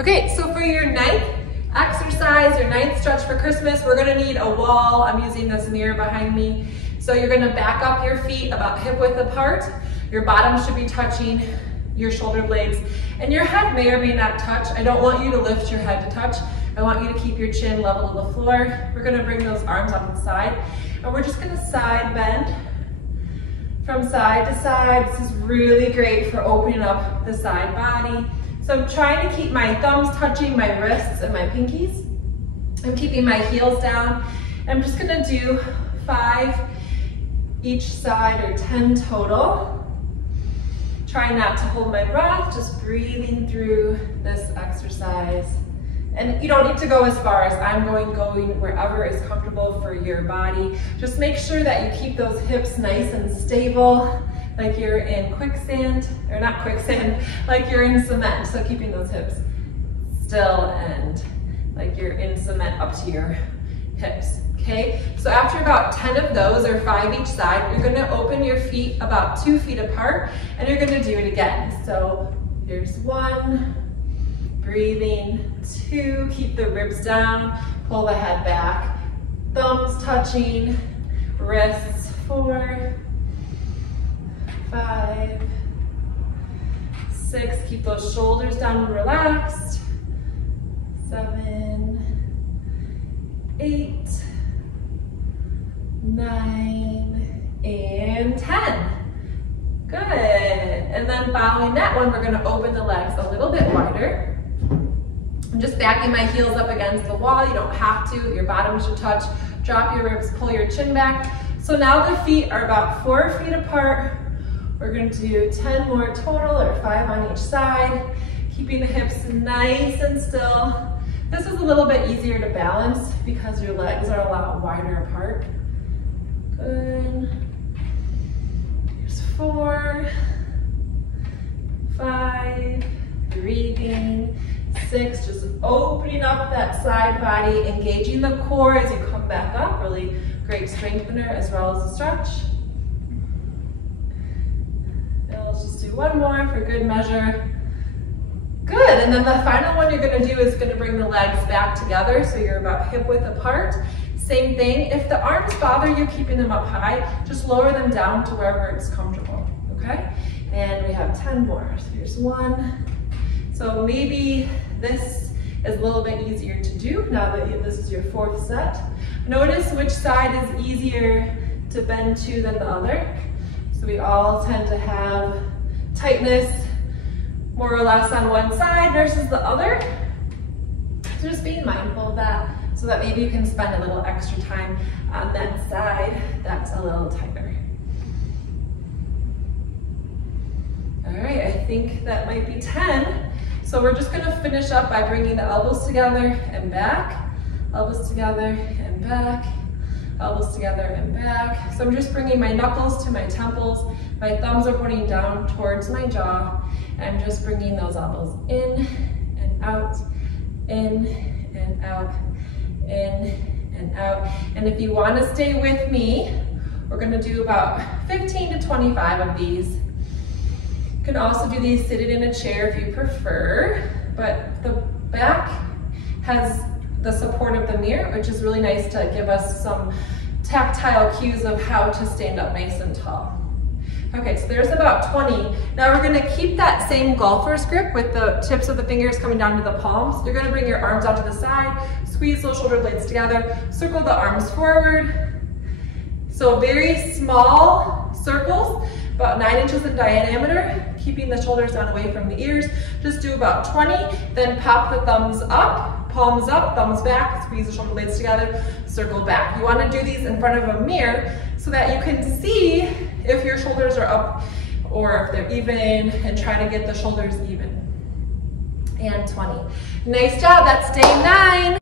Okay, so for your 9th exercise, your 9th stretch for Christmas, we're gonna need a wall. I'm using this mirror behind me. So you're gonna back up your feet about hip width apart. Your bottom should be touching your shoulder blades, and your head may or may not touch. I don't want you to lift your head to touch. I want you to keep your chin level to the floor. We're gonna bring those arms on the side, and we're just gonna side bend from side to side. This is really great for opening up the side body. So I'm trying to keep my thumbs touching my wrists and my pinkies. I'm keeping my heels down. I'm just gonna do 5 each side, or 10 total. Try not to hold my breath, just breathing through this exercise. And you don't need to go as far as I'm going wherever is comfortable for your body. Just make sure that you keep those hips nice and stable, like you're in quicksand, or not quicksand, like you're in cement. So keeping those hips still and like you're in cement up to your hips, okay? So after about 10 of those, or 5 each side, you're gonna open your feet about 2 feet apart, and you're gonna do it again. So here's 1, breathing, 2, keep the ribs down, pull the head back, thumbs touching, wrists, 4, 5, 6, keep those shoulders down and relaxed, 7, 8, 9, and 10. Good. And then following that one, we're gonna open the legs a little bit wider. I'm just backing my heels up against the wall. You don't have to. Your bottom should touch. Drop your ribs, pull your chin back. So now the feet are about 4 feet apart. We're gonna do 10 more total, or 5 on each side. Keeping the hips nice and still. This is a little bit easier to balance because your legs are a lot wider apart. Good. Here's 4, 5, breathing, 6, just opening up that side body, engaging the core as you come back up, really great strengthener as well as a stretch. And let's just do 1 more for good measure. Good, and then the final one you're gonna do is gonna bring the legs back together, so you're about hip width apart. Same thing, if the arms bother you keeping them up high, just lower them down to wherever it's comfortable, okay? And we have 10 more, so here's 1. So maybe this is a little bit easier to do now that this is your 4th set. Notice which side is easier to bend to than the other. So we all tend to have tightness more or less on one side versus the other. So just being mindful of that, so that maybe you can spend a little extra time on that side that's a little tighter. All right, I think that might be 10. So we're just gonna finish up by bringing the elbows together and back, elbows together and back, elbows together and back. So I'm just bringing my knuckles to my temples, my thumbs are pointing down towards my jaw, and I'm just bringing those elbows in and out, in and out, in and out. And if you want to stay with me, we're going to do about 15 to 25 of these. You can also do these seated in a chair if you prefer, but the back has the support of the mirror, which is really nice to give us some tactile cues of how to stand up nice and tall. Okay, so there's about 20. Now we're gonna keep that same golfer's grip with the tips of the fingers coming down to the palms. You're gonna bring your arms out to the side, squeeze those shoulder blades together, circle the arms forward. So very small circles, about 9 inches in diameter, keeping the shoulders down away from the ears. Just do about 20, then pop the thumbs up, palms up, thumbs back, squeeze the shoulder blades together, circle back. You wanna do these in front of a mirror so that you can see if your shoulders are up or if they're even, and try to get the shoulders even. And 20. Nice job, that's day 9.